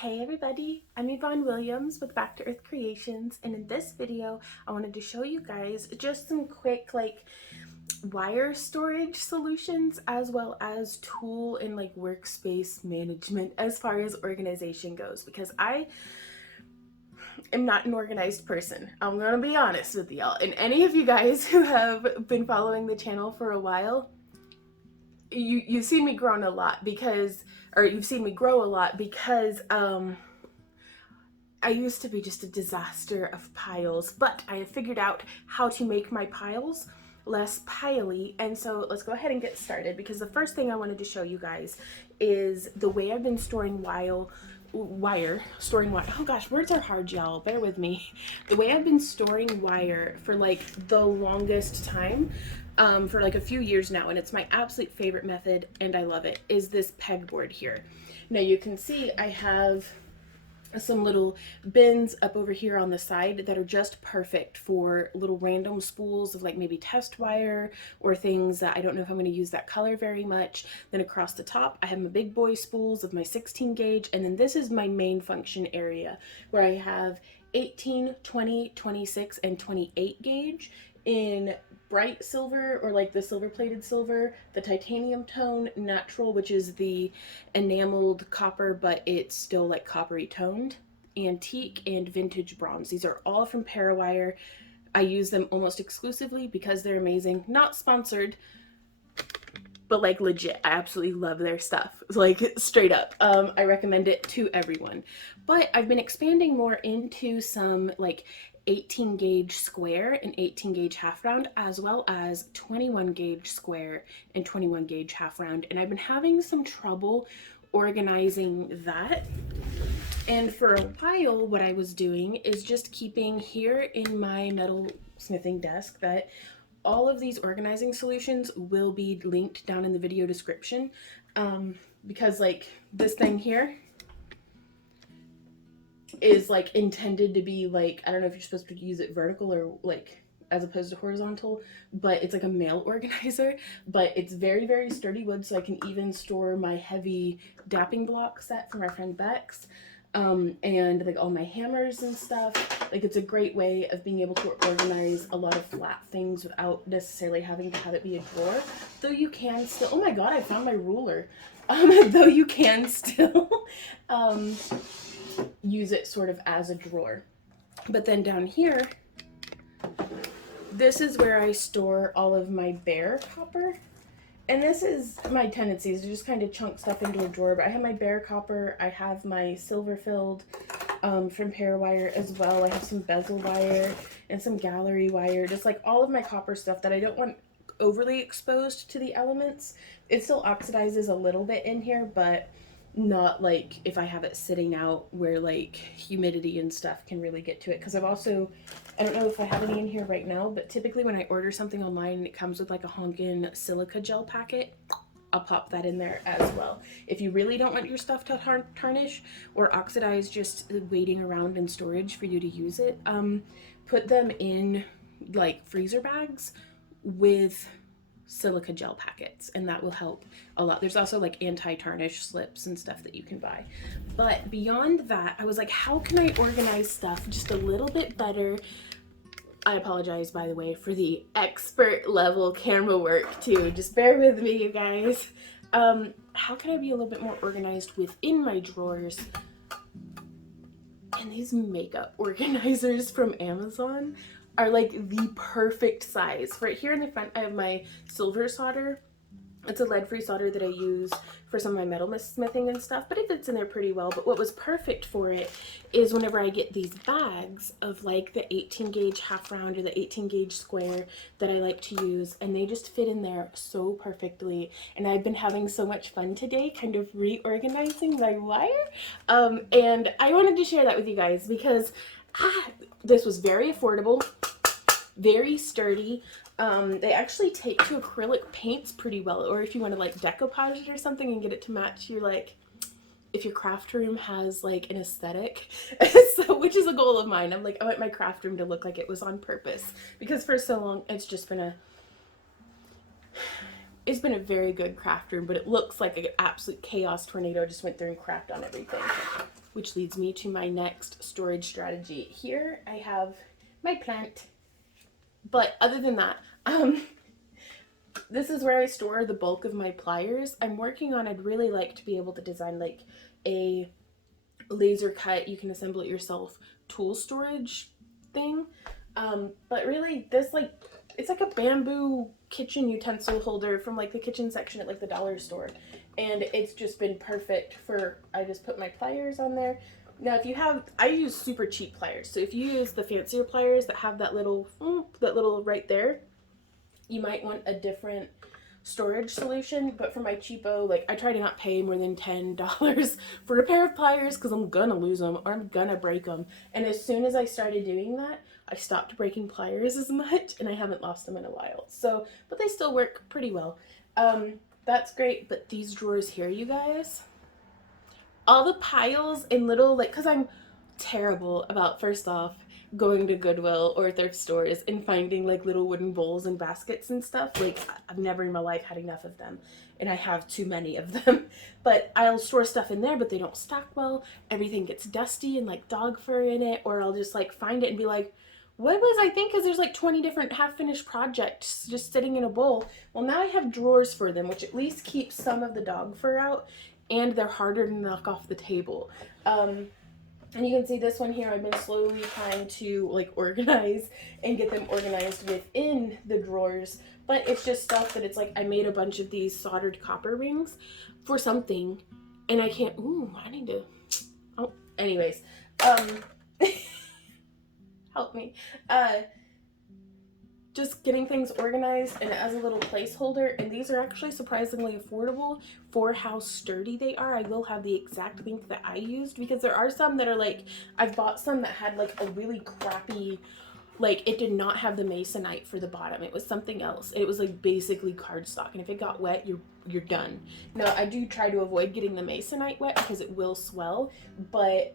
Hey everybody, I'm Yvonne Williams with Back to Earth Creations, and in this video I wanted to show you guys just some quick wire storage solutions as well as tool and workspace management as far as organization goes, because I am not an organized person. I'm gonna be honest with y'all, and any of you guys who have been following the channel for a while, you've seen me grow a lot because, or you've seen me grow a lot because I used to be just a disaster of piles, but I have figured out how to make my piles less piley. And so let's go ahead and get started, because the first thing I wanted to show you guys is the way I've been storing wire. Oh gosh, words are hard, y'all. Bear with me. The way I've been storing wire for the longest time, for a few years now, and it's my absolute favorite method, and I love it, is this pegboard here. Now you can see I have some little bins up over here on the side that are just perfect for little random spools of maybe test wire or things that I don't know if I'm going to use that color very much. Then across the top I have my big boy spools of my 16 gauge, and then this is my main function area where I have 18, 20, 26, and 28 gauge in bright silver, or the silver plated silver, the titanium tone, natural, which is the enameled copper but it's still coppery toned, antique, and vintage bronze. These are all from Parawire. I use them almost exclusively because they're amazing. Not sponsored, but legit, I absolutely love their stuff. Straight up, I recommend it to everyone. But I've been expanding more into some 18 gauge square and 18 gauge half round, as well as 21 gauge square and 21 gauge half round, and I've been having some trouble organizing that. And for a while what I was doing is just keeping here in my metal smithing desk that all of these organizing solutions will be linked down in the video description, because this thing here is intended to be I don't know if you're supposed to use it vertical or as opposed to horizontal, but it's a mail organizer. But it's very, very sturdy wood, so I can even store my heavy dapping block set from our friend Bex, and all my hammers and stuff. It's a great way of being able to organize a lot of flat things without necessarily having to have it be a drawer, though you can still, oh my god, I found my ruler, though you can still use it sort of as a drawer. But then down here, this is where I store all of my bare copper. And this is my tendencies to just kind of chunk stuff into a drawer. But I have my bare copper, I have my silver filled from Parawire as well. I have some bezel wire and some gallery wire, just all of my copper stuff that I don't want overly exposed to the elements. It still oxidizes a little bit in here, but not if I have it sitting out where humidity and stuff can really get to it. Because I've also, I don't know if I have any in here right now, but typically when I order something online and it comes with a honkin' silica gel packet, I'll pop that in there as well. If you really don't want your stuff to tarnish or oxidize just waiting around in storage for you to use it, put them in freezer bags with silica gel packets, and that will help a lot. There's also anti-tarnish slips and stuff that you can buy. But beyond that, I was how can I organize stuff just a little bit better? I apologize, by the way, for the expert level camera work too. Just bear with me, you guys. How can I be a little bit more organized within my drawers? And these makeup organizers from Amazon are the perfect size. Right here in the front I have my silver solder. It's a lead-free solder that I use for some of my metal smithing and stuff, but it fits in there pretty well. But what was perfect for it is whenever I get these bags of the 18 gauge half round or the 18 gauge square that I like to use, and they just fit in there so perfectly. And I've been having so much fun today kind of reorganizing my wire, and I wanted to share that with you guys because this was very affordable, very sturdy. They actually take to acrylic paints pretty well, or if you want to decoupage it or something and get it to match your if your craft room has an aesthetic. So, which is a goal of mine. I'm I want my craft room to look like it was on purpose, because for so long it's just been a very good craft room, but it looks like an absolute chaos tornado just went through and crapped on everything. which leads me to my next storage strategy. Here I have my plant, but other than that, this is where I store the bulk of my pliers. I'm working on, I'd really like to be able to design like a laser cut, you can assemble it yourself tool storage thing. But really this like, it's like a bamboo kitchen utensil holder from like the kitchen section at like the dollar store. And it's just been perfect for, I just put my pliers on there. Now if you have, I use super cheap pliers. So if you use the fancier pliers that have that little right there, you might want a different storage solution. But for my cheapo, like I try to not pay more than $10 for a pair of pliers because I'm gonna lose them or I'm gonna break them. And as soon as I started doing that, I stopped breaking pliers as much and I haven't lost them in a while. So, but they still work pretty well. That's great. But these drawers here, you guys, all the piles and little, like, cause I'm terrible about, first off, going to Goodwill or thrift stores and finding like little wooden bowls and baskets and stuff. Like I've never in my life had enough of them, and I have too many of them. But I'll store stuff in there, but they don't stack well. Everything gets dusty and like dog fur in it, or I'll just like find it and be like, what was I thinking? Because there's like 20 different half-finished projects just sitting in a bowl. Well, now I have drawers for them, which at least keeps some of the dog fur out, and they're harder to knock off the table. And you can see this one here, I've been slowly trying to like organize and get them organized within the drawers. But it's just stuff that it's like, I made a bunch of these soldered copper rings for something, and I can't, I need to, anyways, help me. Just getting things organized and as a little placeholder, and these are actually surprisingly affordable for how sturdy they are. I will have the exact link that I used, because there are some that are like, I've bought some that had like a really crappy, like it did not have the masonite for the bottom. It was something else. It was like basically cardstock, and if it got wet, you're done. Now I do try to avoid getting the masonite wet because it will swell, but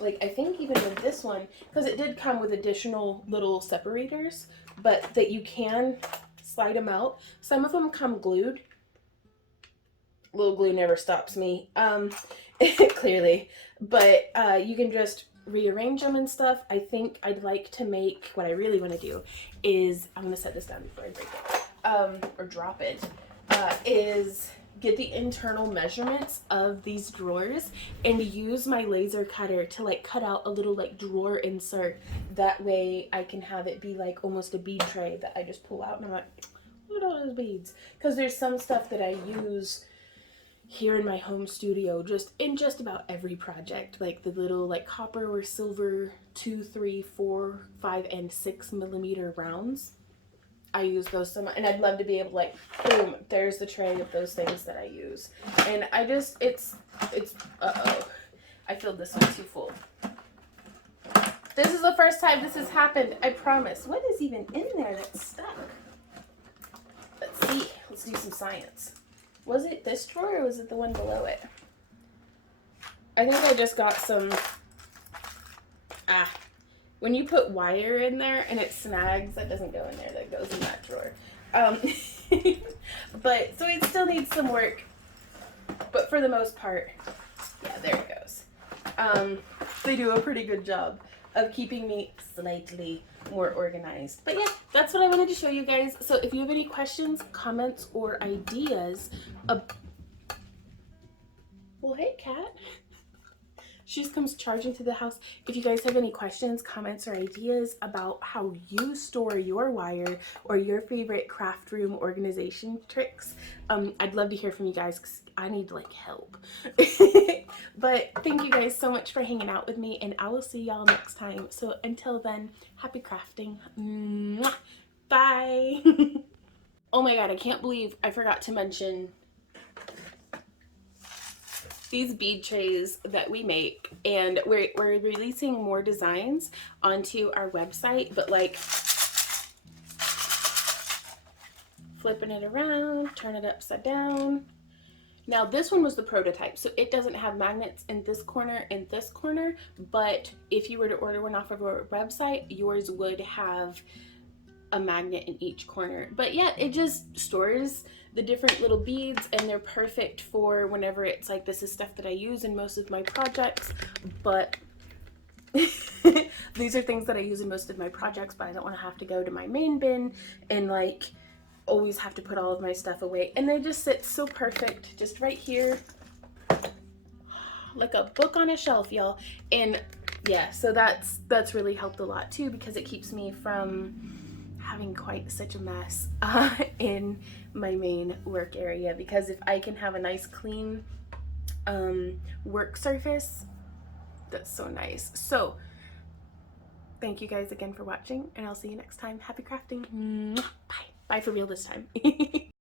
like I think even with this one, because it did come with additional little separators, but that you can slide them out. Some of them come glued. Little glue never stops me, clearly, but you can just rearrange them and stuff. I think I'd like to make, what I really want to do is, I'm going to set this down before I break it, or drop it, is get the internal measurements of these drawers and use my laser cutter to like cut out a little like drawer insert. That way I can have it be like almost a bead tray that I just pull out, and I'm like, look at all those beads. Because there's some stuff that I use here in my home studio just in just about every project, like the little like copper or silver 2, 3, 4, 5, and 6 millimeter rounds. I use those so much, and I'd love to be able to like, boom, there's the tray of those things that I use. And I just, it's, I filled this one too full. This is the first time this has happened, I promise. What is even in there that's stuck? Let's see, let's do some science. Was it this drawer or was it the one below it? I think I just got some, when you put wire in there and it snags, that doesn't go in there, that goes in that drawer. But, so it still needs some work, but for the most part, yeah, there it goes. They do a pretty good job of keeping me slightly more organized. But yeah, that's what I wanted to show you guys. So if you have any questions, comments, or ideas, well, hey, cat. She just comes charging to the house. If you guys have any questions, comments, or ideas about how you store your wire or your favorite craft room organization tricks, I'd love to hear from you guys because I need like help. But thank you guys so much for hanging out with me, and I will see y'all next time. So until then, happy crafting. Mwah. Bye. Oh my god, I can't believe I forgot to mention these bead trays that we make, and we're releasing more designs onto our website, but like flipping it around, turn it upside down. Now this one was the prototype, so it doesn't have magnets in this corner and this corner, but if you were to order one off of our website, yours would have a magnet in each corner. But yeah, it just stores the different little beads, and they're perfect for whenever it's like, this is stuff that I use in most of my projects, but these are things that I use in most of my projects, but I don't want to have to go to my main bin and like always have to put all of my stuff away. And they just sit so perfect just right here, like a book on a shelf, y'all. And yeah, so that's really helped a lot too, because it keeps me from having quite such a mess in my main work area. Because if I can have a nice clean work surface, that's so nice. So thank you guys again for watching, and I'll see you next time. Happy crafting. Bye. Bye for real this time.